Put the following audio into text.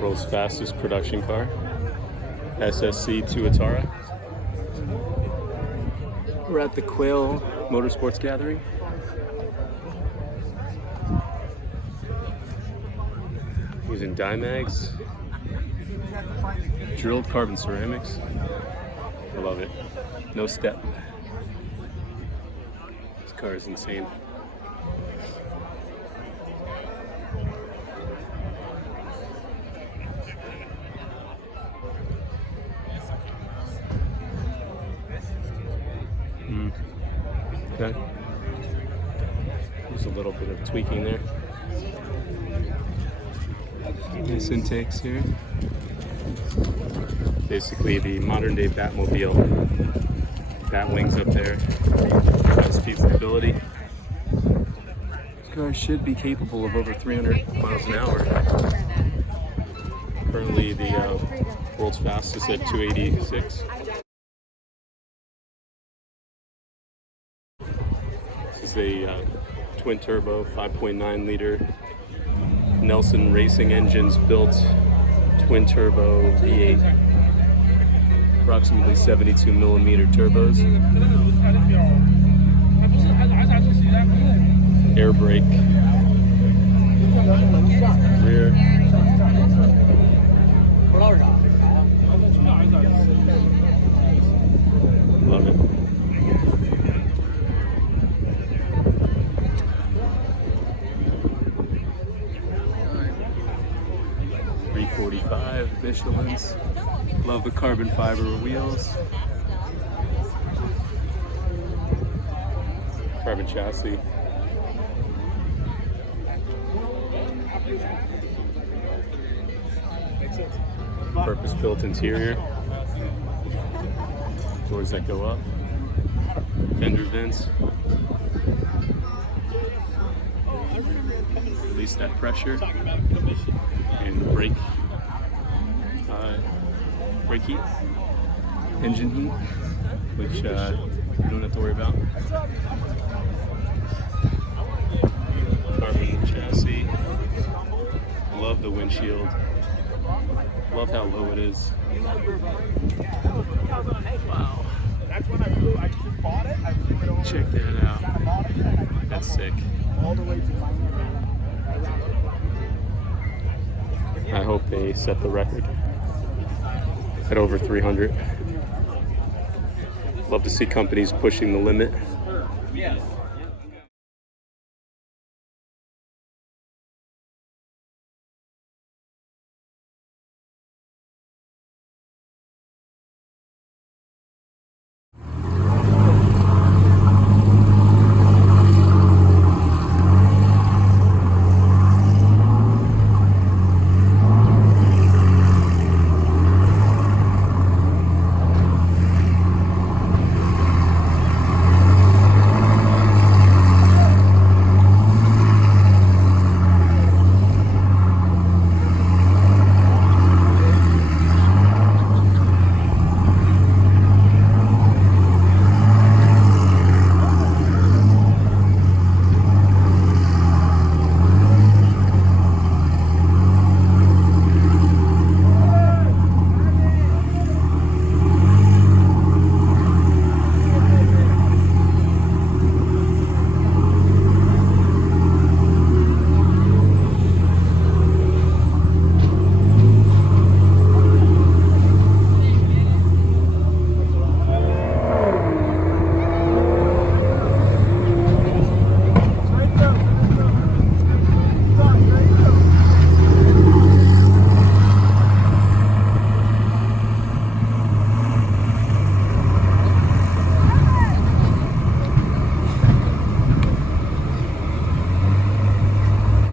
World's fastest production car, SSC TUATARA. We're at the Quail Motorsports Gathering. Using Dymags, drilled carbon ceramics. I love it. No step. This car is insane. Okay. There's a little bit of tweaking there. This intakes here. Basically the modern day Batmobile. Bat wings up there. High speed stability. This car should be capable of over 300 miles an hour. Currently the world's fastest at 286. This is a twin turbo 5.9 liter Nelson Racing Engines built twin turbo V8, approximately 72 millimeter turbos, air brake, rear, love it. .45 Michelin's. Love the carbon fiber wheels. Carbon chassis. Purpose-built interior. Doors that go up. Fender vents. Release that pressure. And brake heat, engine heat, which you don't have to worry about. Carbon chassis. Love the windshield. Love how low it is. Wow. Check that out. That's sick. I hope they set the record at over 300. Love to see companies pushing the limit.